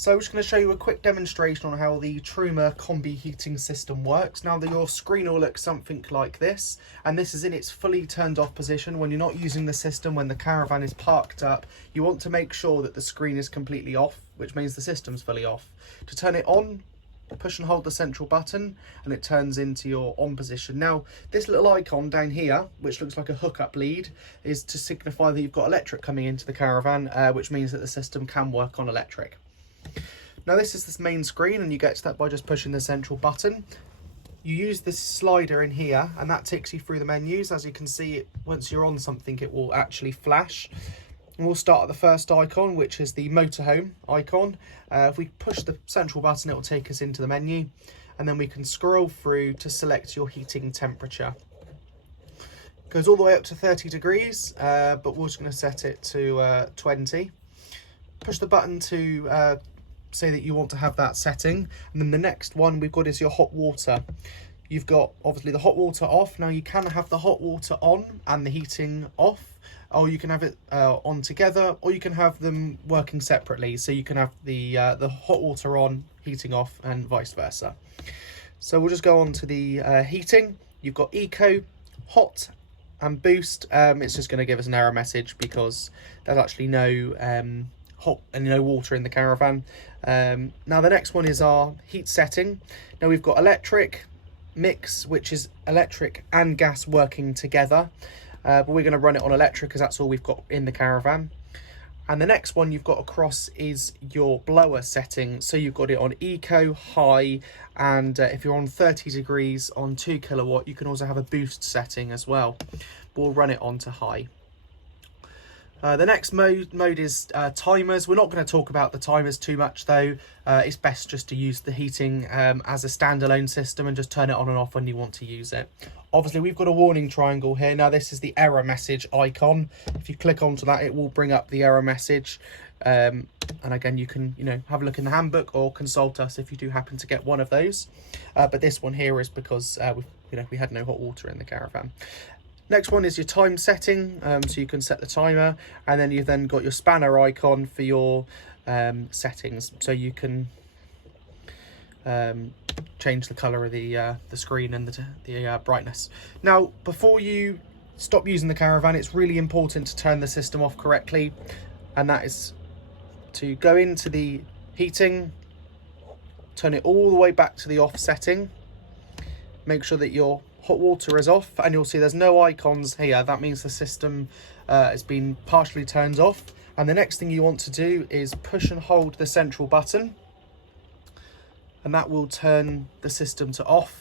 So I'm just going to show you a quick demonstration on how the Truma Combi heating system works. Now your screen will look something like this, and this is in its fully turned off position. When you're not using the system, when the caravan is parked up, you want to make sure that the screen is completely off, which means the system's fully off. To turn it on, push and hold the central button and it turns into your on position. Now this little icon down here, which looks like a hookup lead, is to signify that you've got electric coming into the caravan, which means that the system can work on electric. Now this is the main screen, and you get to that by just pushing the central button. You use this slider in here and that takes you through the menus. As you can see, once you're on something it will actually flash. And we'll start at the first icon, which is the motorhome icon. If we push the central button, it will take us into the menu, and then we can scroll through to select your heating temperature. It goes all the way up to 30 degrees, but we're just going to set it to 20. Push the button to say that you want to have that setting, and then the next one we've got is your hot water. You've got obviously the hot water off. Now you can have the hot water on and the heating off, or you can have it on together, or you can have them working separately. So you can have the hot water on, heating off, and vice versa. So we'll just go on to the heating. You've got eco, hot, and boost. It's just going to give us an error message because there's actually no hot and no water in the caravan. Now the next one is our heat setting. Now we've got electric, mix, which is electric and gas working together, but we're going to run it on electric because that's all we've got in the caravan. And the next one you've got across is your blower setting. So you've got it on eco, high, and if you're on 30 degrees on 2 kilowatt, you can also have a boost setting as well. We'll run it on to high. The next mode is timers. We're not going to talk about the timers too much though. It's best just to use the heating as a standalone system and just turn it on and off when you want to use it. Obviously we've got a warning triangle here. Now this is the error message icon. If you click onto that, it will bring up the error message. And again, you can have a look in the handbook or consult us if you do happen to get one of those. But this one here is because we had no hot water in the caravan. Next one is your time setting, so you can set the timer, and then you've then got your spanner icon for your settings, so you can change the colour of the screen and the brightness. Now, before you stop using the caravan, it's really important to turn the system off correctly, and that is to go into the heating, turn it all the way back to the off setting, make sure that your hot water is off, and you'll see there's no icons here. That means the system has been partially turned off. And the next thing you want to do is push and hold the central button, and that will turn the system to off.